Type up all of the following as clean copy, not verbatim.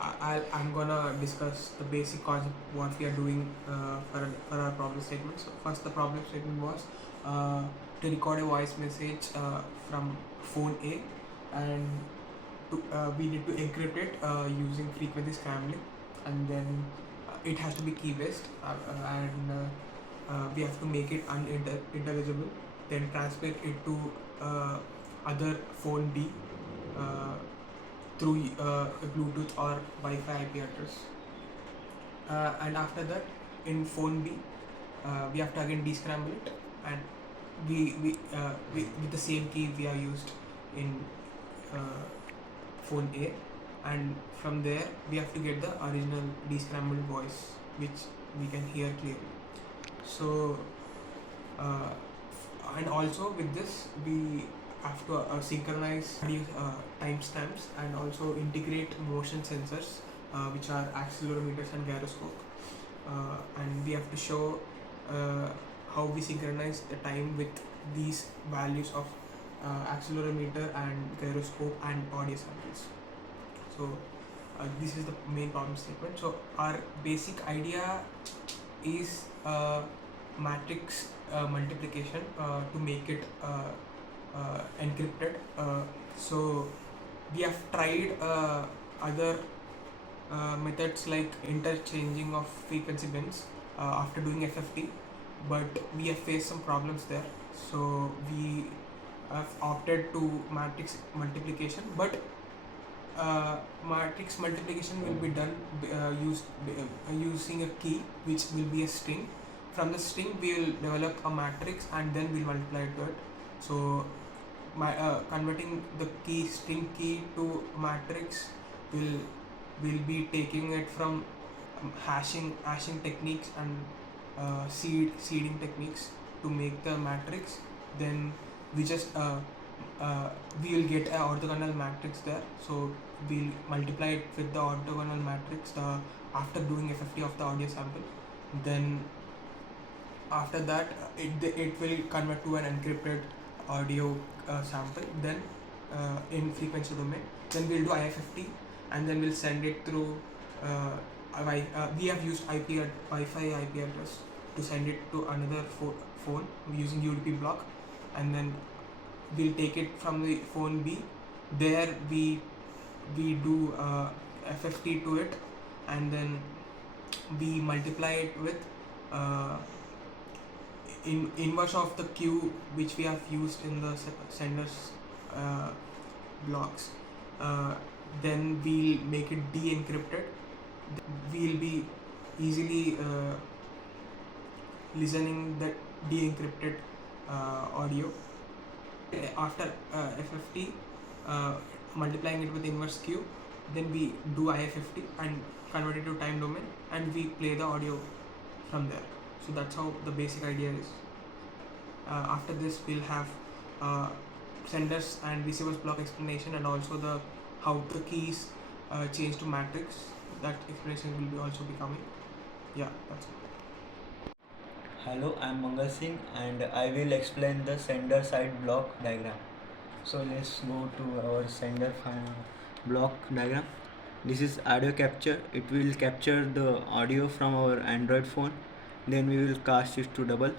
I'm gonna discuss the basic concept what we are doing for our problem statement. So first, the problem statement was uh, to record a voice message from phone A, and we need to encrypt it using frequency scrambling, and then it has to be key based, and we have to make it unintelligible, then transmit it to other phone B uh, through Bluetooth or Wi-Fi IP address. And after that, in phone B, we have to again descramble it, and we with the same key we are used in uh, phone A, and from there we have to get the original descrambled voice which we can hear clearly. So uh, and also with this we have to synchronize timestamps and also integrate motion sensors which are accelerometers and gyroscope, and we have to show uh, how we synchronize the time with these values of accelerometer and gyroscope and audio samples. So this is the main problem statement. So our basic idea is matrix multiplication to make it encrypted. So we have tried other methods like interchanging of frequency bins after doing FFT, but we have faced some problems there. So we have opted to matrix multiplication, but matrix multiplication will be done using a key which will be a string. From the string we will develop a matrix and then we'll multiply it to it. So converting the key string key to matrix will be taking it from hashing techniques and seeding techniques to make the matrix. Then we just we will get an orthogonal matrix there. So we'll multiply it with the orthogonal matrix after doing FFT of the audio sample. Then after that it will convert to an encrypted audio sample. Then in frequency domain, then we'll do IFFT, and then we'll send it through we have used Wi-Fi IP address to send it to another phone using UDP block, and then we'll take it from the phone B. There we do FFT to it, and then we multiply it with inverse of the Q which we have used in the sender's blocks. Then we'll make it de-encrypted. We'll be easily listening that de-encrypted audio. After FFT, multiplying it with inverse Q, then we do IFFT and convert it to time domain, and we play the audio from there. So that's how the basic idea is. After this we'll have senders and receivers block explanation, and also the how the keys change to matrix. That explanation will be also be coming. Yeah, that's it. Hello, I am Mangal Singh and I will explain the sender side block diagram. So let's go to our sender block diagram. This is audio capture. It will capture the audio from our Android phone. Then we will cast it to double,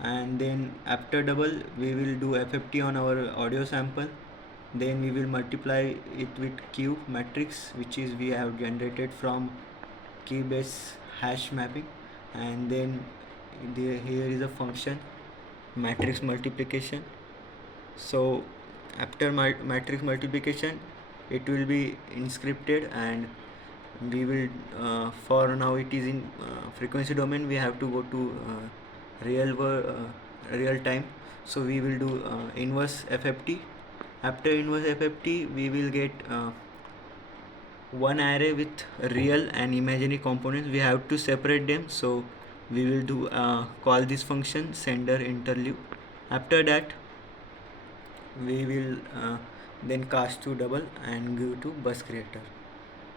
and then after double we will do FFT on our audio sample. Then we will multiply it with Q matrix, which is we have generated from key base hash mapping, and then here is a function matrix multiplication. So after matrix multiplication it will be inscripted, and we will for now it is in frequency domain. We have to go to real time. So we will do inverse FFT. After inverse FFT we will get one array with real and imaginary components. We have to separate them, so we will do call this function sender interleave. After that we will then cast to double and give to bus creator.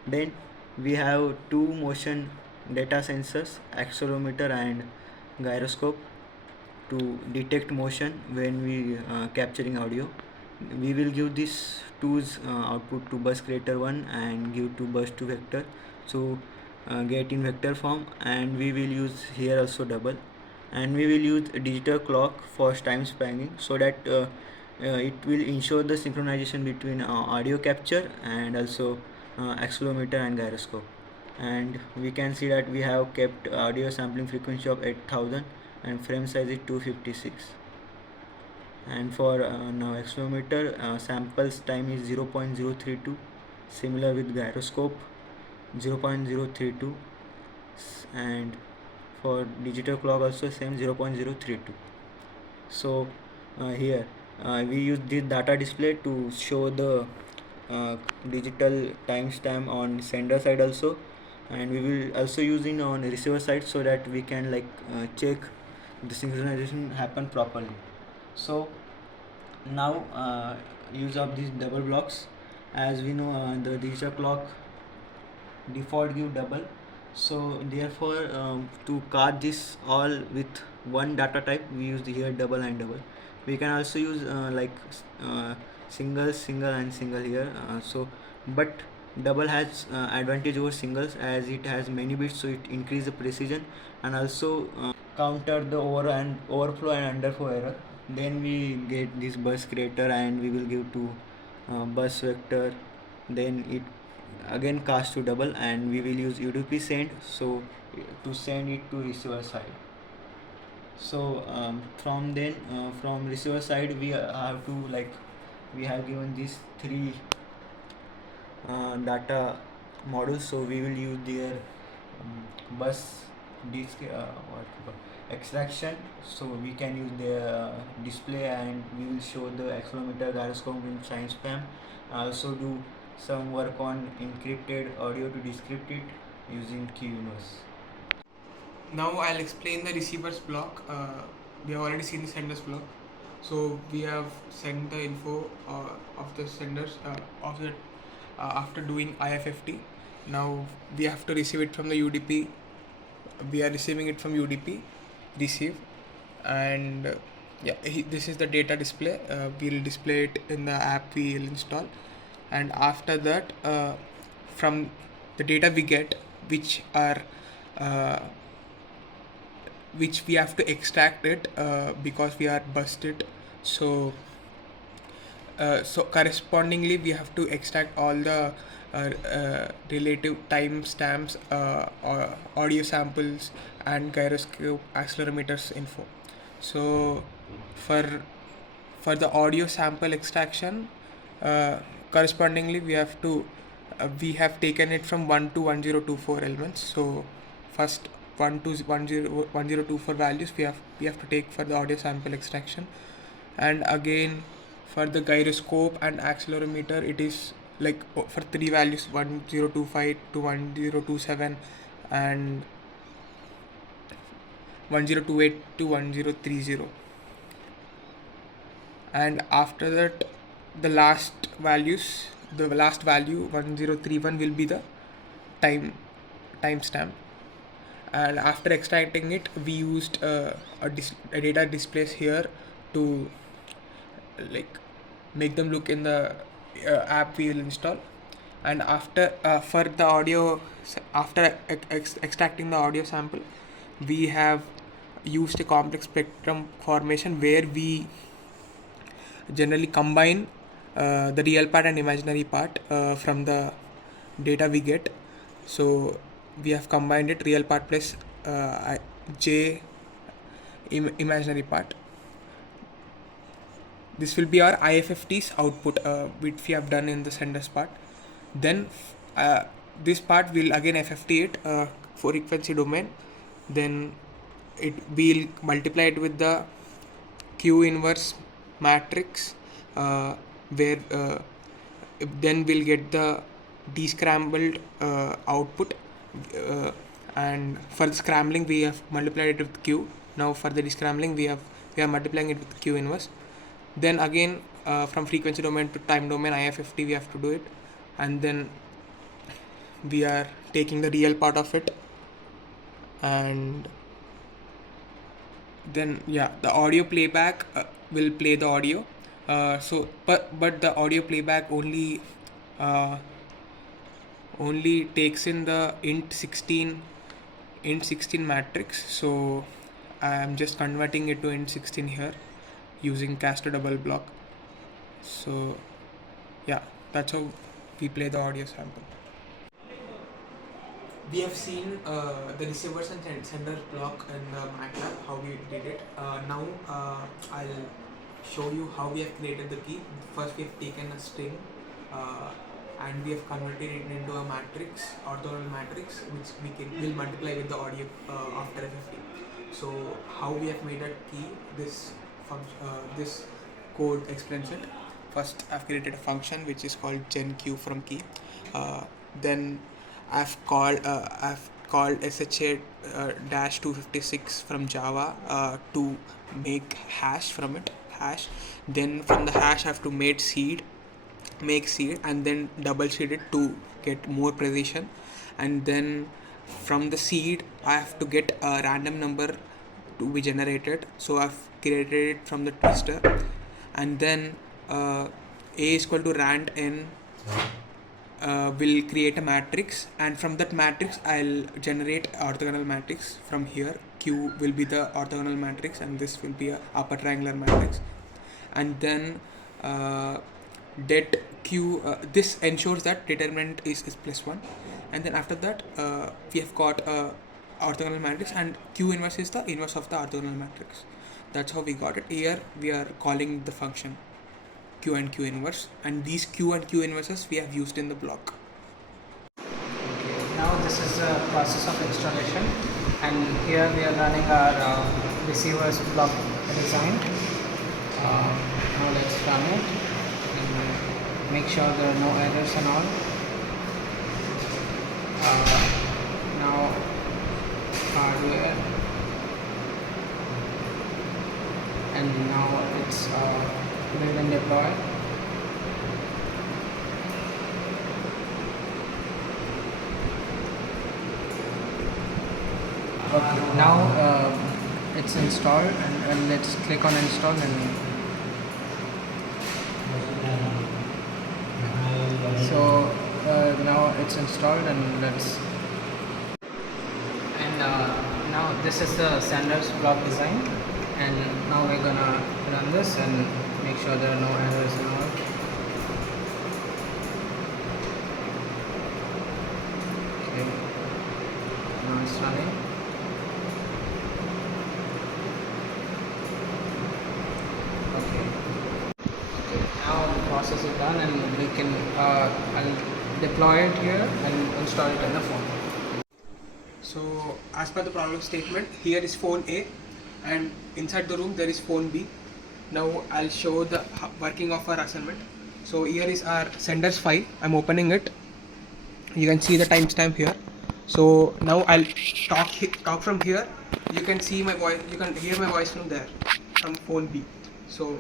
Then we have two motion data sensors, accelerometer and gyroscope, to detect motion when we capturing audio. we will give this two's output to bus creator 1 and give to bus 2 vector, so get in vector form, and we will use here also double, and we will use a digital clock for time spanning, so that it will ensure the synchronization between audio capture and also accelerometer and gyroscope. And we can see that we have kept audio sampling frequency of 8000 and frame size is 256. And for now accelerometer, samples time is 0.032, similar with gyroscope 0.032, and for digital clock also same 0.032. So here we use this data display to show the digital timestamp on sender side also, and we will also using on receiver side, so that we can check the synchronization happen properly. So now use of these double blocks, as we know the digital clock default give double, so therefore to card this all with one data type, we use here double and double. We can also use single, single and single here, but double has advantage over singles as it has many bits, so it increase the precision and also counter the overflow and underflow error. Then we get this bus creator and we will give to bus vector, then it again cast to double, and we will use UDP send, so to send it to receiver side. So from receiver side we have to we have given these three data modules, so we will use their bus disk extraction, so we can use the display and we will show the accelerometer, gyroscope in time span. Also do some work on encrypted audio to decrypt it using QUniverse. Now I'll explain the receivers block. We have already seen the senders block. So we have sent the info of the senders after doing IFFT. Now we have to receive it from the UDP. We are receiving it from UDP, receive, and this is the data display. We'll display it in the app we will install, and after that from the data we get, which we have to extract it because we are busted, so correspondingly we have to extract all the relative timestamps, audio samples and gyroscope accelerometers info. So for the audio sample extraction, correspondingly we have taken it from 1 to 1024 elements. So first 1 to 1024 values we have to take for the audio sample extraction, and again for the gyroscope and accelerometer it is for three values, 1025 to 1027 and 1028 to 1030, and after that the last value 1031 will be the timestamp. And after extracting it, we used a data displays here to make them look in the app we will install. And after for the audio, after extracting the audio sample, we have used a complex spectrum formation where we generally combine the real part and imaginary part from the data we get. So we have combined it, real part plus J imaginary part. This will be our IFFT's output which we have done in the senders part. Then this part will again FFT it for frequency domain. Then it will multiply it with the Q inverse matrix where then we'll get the descrambled output, and for the scrambling we have multiplied it with Q. Now for the descrambling we are multiplying it with Q inverse. Then again from frequency domain to time domain IFFT we have to do it, and then we are taking the real part of it, and then the audio playback will play the audio, But the audio playback only takes in the int16 matrix. So I'm just converting it to int16 here using caster double block. So yeah, that's how we play the audio sample. We have seen the receivers and sender block in the MATLAB, how we did it. Now I'll show you how we have created the key. First we have taken a string and we have converted it into a matrix, orthogonal matrix, which will multiply with the audio after FFT. So how we have made a key, this code explains it. First I've created a function which is called genQ from key. Then I've called SHA dash 256 from Java to make hash from it. Then from the hash I have to make seed, and then double seed it to get more precision. And then from the seed I have to get a random number to be generated. So I've created it from the twister. And then A is equal to rand n will create a matrix, and from that matrix I'll generate orthogonal matrix from here. Q will be the orthogonal matrix and this will be a upper triangular matrix. And then det Q, this ensures that determinant is +1. And then after that we have got a orthogonal matrix, and Q inverse is the inverse of the orthogonal matrix. That's how we got it. Here we are calling the function Q and Q inverse, and these Q and Q inverses we have used in the block. Now this is the process of installation, and here we are running our receivers block design. Now let's run it and make sure there are no errors and all. Now hardware, and now it's build and deploy. Okay, now it's installed, and let's click on install. And so now it's installed, and let's, and now this is the sender's block design, and now we're gonna run this and make sure there are no errors and all. Okay, now it's running. Okay, now the process is done, and we can I'll deploy it here and install it in the phone. So as per the problem statement, here is phone A, and inside the room there is phone B. Now I'll show the working of our assignment. So here is our sender's file. I'm opening it. You can see the timestamp here. So now I'll talk from here. You can see my voice. You can hear my voice from there, from phone B. So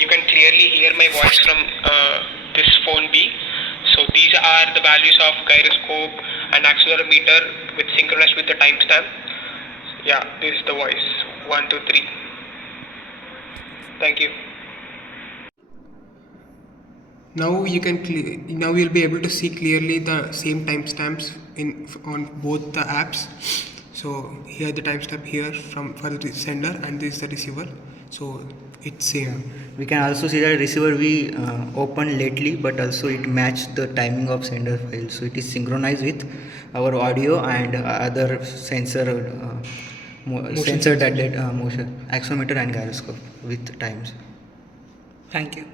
you can clearly hear my voice from this phone B. So these are the values of gyroscope and accelerometer with synchronous with the timestamp. Yeah, this is the voice. 1, 2, 3. Thank you. Now now you'll be able to see clearly the same timestamps on both the apps. So here the timestamp here for the sender, and this is the receiver. So it's same. We can also see that receiver we opened lately, but also it matched the timing of sender file. So it is synchronized with our audio and other sensor that did motion, accelerometer and gyroscope with times. Thank you.